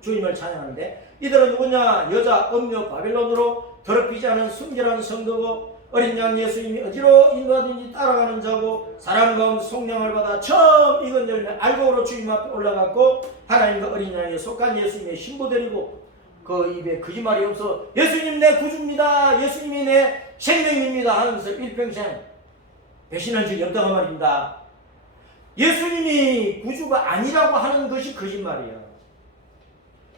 주님을 찬양하는데 이들은 누구냐? 여자 음녀 바벨론으로 더럽히지 않은 순결한 성도고 어린 양 예수님이 어디로 인도하든지 따라가는 자고 사람 가운데 성령을 받아 처음 익은 열매 알곡으로 주님 앞에 올라갔고 하나님과 어린 양에 속한 예수님의 신부들이고 그 입에 거짓말이 없어 예수님 내 구주입니다. 예수님이 내 생명입니다 하는 것을 일평생 배신한 적이 없다고 말입니다. 예수님이 구주가 아니라고 하는 것이 거짓말이야.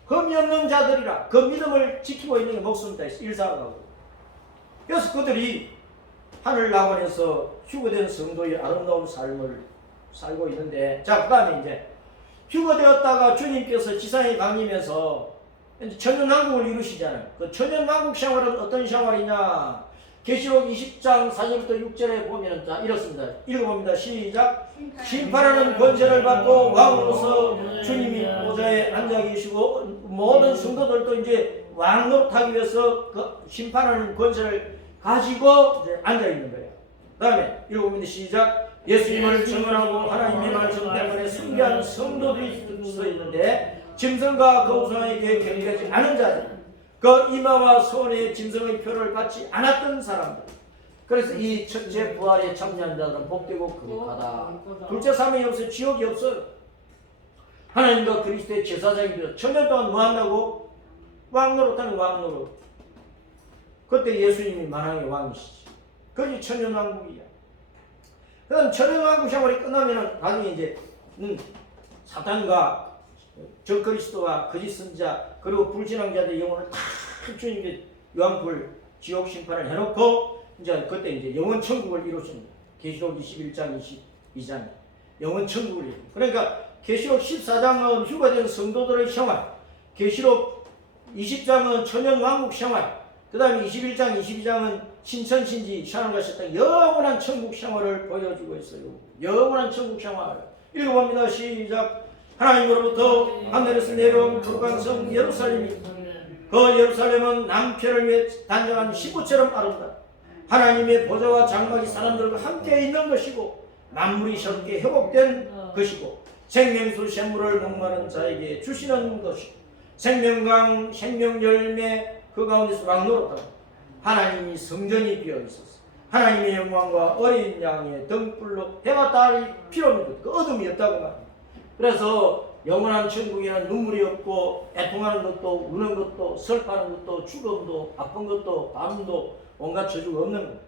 흠이 없는 자들이라 그 믿음을 지키고 있는 게 목숨다 일사하고 그래서 그들이 하늘 낙원에서 휴거된 성도의 아름다운 삶을 살고 있는데 자 그 다음에 이제 휴거되었다가 주님께서 지상에 강림해서 천연왕국을 이루시잖아요. 그 천연왕국 생활은 어떤 생활이냐? 계시록 20장 4절부터 6절에 보면 자 이렇습니다. 읽어봅니다. 시작. 심판하는 권세를 받고 왕으로서 주님이 보좌에 앉아 계시고 모든 성도들도 이제 왕 노릇하기 위해서 그 심판하는 권세를 가지고 이제 앉아 있는 거예요. 그 다음에 읽어봅니다. 시작. 예수님을 증언하고 하나님의 말씀 때문에 숭배하는 성도들이 서 있는데 짐승과 그 우상에게 경배하지 않은 자들 그 이마와 손에 짐승의 표를 받지 않았던 사람들 그래서 이 첫째 부활에 참여한 자들은 복되고 거룩하다. 둘째 사명이 없어요. 지옥이 없어요. 하나님과 그리스도의 제사장이며 천년 동안 뭐 한다고? 왕노릇하는 왕노릇. 그때 예수님이 만왕의 왕이시지. 그게 천년왕국이야. 그럼 천년왕국 생활이 끝나면은 나중에 이제 사탄과 적그리스도와 거짓 선지자 그리고 불신앙자들의 영혼을 다 주님께 요한불 지옥 심판을 해놓고 이제 그때 이제 영원 천국을 이루십니다. 계시록 21장 22장 영원 천국을 이루. 그러니까 계시록 14장은 휴가된 성도들의 생활, 계시록 20장은 천년 왕국 생활, 그 다음에 21장 22장은 신천신지 샤론과 세상 영원한 천국 생활을 보여주고 있어요. 영원한 천국 생활 읽어봅니다. 시작. 하나님으로부터 하늘에서 내려온 거룩한 성 예루살렘이 그 예루살렘은 남편을 위해 단정한 신부처럼 아름다. 하나님의 보좌와 장막이 사람들과 함께 있는 것이고 만물이 새롭게 회복된 것이고 생명수 샘물을 목마른 자에게 주시는 것이고 생명강 생명열매 그 가운데서 왕노릇하고 하나님이 성전이 비어 있었어. 하나님의 영광과 어린 양의 등불로 해와 달이 필요 없는 것, 그 어둠이 없다고 말합니다. 그래서 영원한 천국에는 눈물이 없고 애통하는 것도 우는 것도 슬퍼하는 것도 죽음도 아픈 것도 밤도 온갖 저주가 없는 것.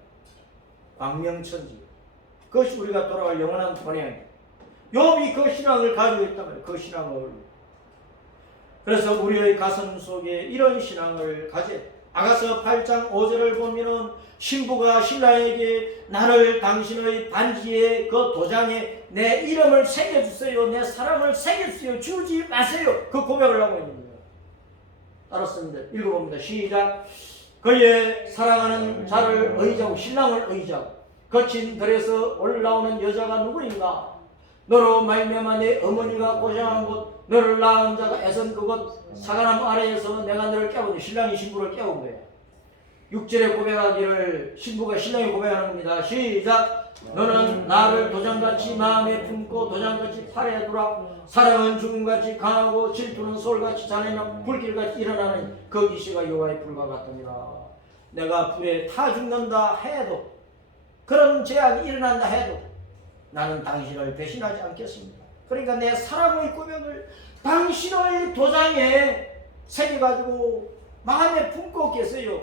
광명천지. 그것이 우리가 돌아갈 영원한 본향이에요. 욥이 그 신앙을 가지고 있단 말이에요. 그 신앙을. 그래서 우리의 가슴 속에 이런 신앙을 가져. 아가서 8장 5절을 보면은 신부가 신랑에게 나를 당신의 반지에 그 도장에 내 이름을 새겨주세요. 내 사랑을 새겨주세요. 주지 마세요. 그 고백을 하고 있는 거예요. 알았습니다. 읽어봅니다. 시작. 그의 사랑하는 자를 의지하고 신랑을 의지하고 거친 들에서 올라오는 여자가 누구인가? 너로 말미암아 내 어머니가 고생한 곳 너를 낳은 자가 애선 그곳 사과나무 아래에서 내가 너를 깨우니 신랑이 신부를 깨운 거예요. 6절에 고백하기를 신부가 신랑이 고백하는 겁니다. 시작. 너는 나를 도장같이 마음에 품고 도장같이 팔에 두라. 사랑은 죽음같이 강하고 질투는 솔같이 잔인한 불길같이 일어나는 그 기시가 여호와의 불과 같으니라. 내가 불에 타 죽는다 해도 그런 재앙이 일어난다 해도 나는 당신을 배신하지 않겠습니다. 그러니까 내 사랑의 고백을 당신의 도장에 새겨가지고 마음에 품고 계세요.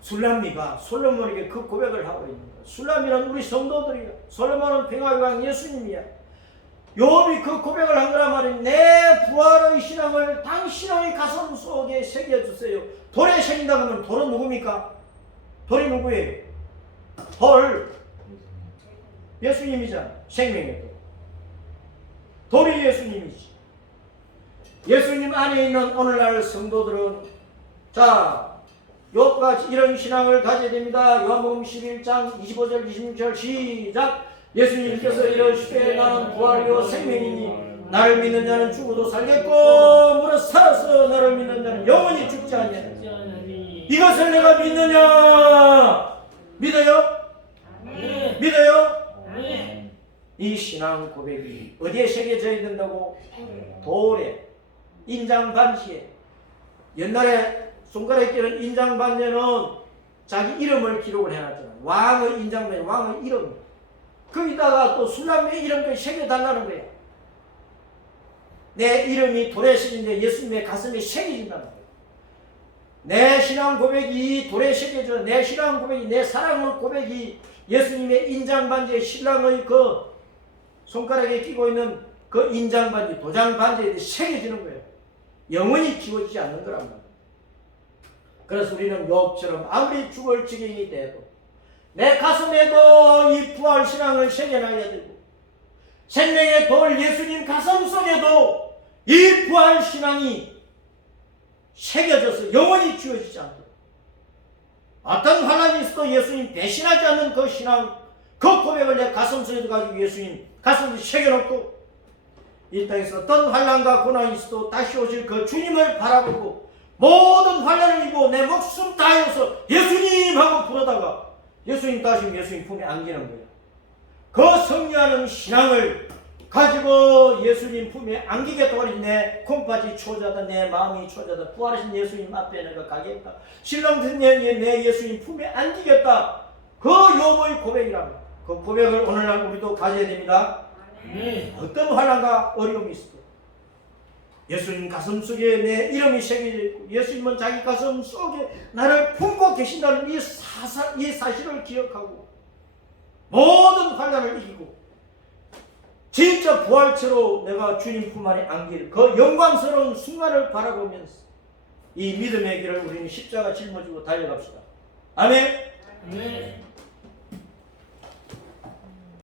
술람미가 솔로몬에게 그 고백을 하고 있는 거야. 술람미는 우리 성도들이야. 솔로몬은 평화의 왕 예수님이야. 욥이 그 고백을 한 거란 말이야. 내 부활의 신앙을 당신의 가슴 속에 새겨주세요. 돌에 새긴다고 하면 돌은 누굽니까? 돌이 누구예요? 돌. 예수님이잖아. 생명의 돌. 돌이 예수님이지. 예수님 안에 있는 오늘날 성도들은 자 욥과 이런 신앙을 가져야 됩니다. 요한복음 11장 25절 26절 시작. 예수님께서 이르시되 나는 부활이요 생명이니 나를 믿는 자는 죽어도 살겠고 무릇 살아서 나를 믿는 자는 영원히 죽지 않느니라. 이것을 내가 믿느냐? 믿어요? 네. 믿어요? 네. 이 신앙 고백이 어디에 새겨져야 된다고? 돌에, 인장 반지에. 옛날에 손가락에 끼는 인장 반지에는 자기 이름을 기록을 해놨잖아. 왕의 인장 반지, 왕의 이름. 거기다가 또 술람의 이름까지 새겨달라는 거야. 내 이름이 돌에 새긴데 예수님의 가슴에 새겨진다는 거야. 내 신앙 고백이 돌에 새겨져. 내 신앙 고백이, 내 사랑의 고백이 예수님의 인장 반지에 신랑의 그 손가락에 끼고 있는 그 인장 반지, 도장 반지에 새겨지는 거예요. 영원히 지워지지 않는 거란 말이에요. 그래서 우리는 욥처럼 아무리 죽을 지경이 돼도 내 가슴에도 이 부활 신앙을 새겨놔야 되고 생명의 돌 예수님 가슴 속에도 이 부활 신앙이 새겨져서 영원히 지워지지 않도록 어떤 환란이 있어도 예수님 배신하지 않는 그 신앙, 그 고백을 내 가슴 속에도 가지고 예수님 가슴에 새겨놓고 이 땅에서 어떤 환란과 고난이 있어도 다시 오실 그 주님을 바라보고 모든 환란을 이기고 내 목숨 다해서 예수님 하고 부르다가 예수님 다시 예수님 품에 안기는 거예요. 그 승리하는 신앙을 가지고 예수님 품에 안기겠다고 하니 내 콩팥이 초자다, 내 마음이 초자다. 부활하신 예수님 앞에 내가 가겠다. 신랑 듣는 내 예수님 품에 안기겠다. 그 욥의 고백이랍니다. 그 고백을 오늘날 우리도 가져야 됩니다. 어떤 환난과 어려움이 있어도 예수님 가슴 속에 내 이름이 새겨져 있고 예수님은 자기 가슴 속에 나를 품고 계신다는 이 사실을 기억하고 모든 환난을 이기고 진짜 진짜 부활체로 내가 주님 품 안에 안길 그 영광스러운 순간을 바라보면서 이 믿음의 길을 우리는 십자가 짊어지고 달려갑시다. 아멘. 네.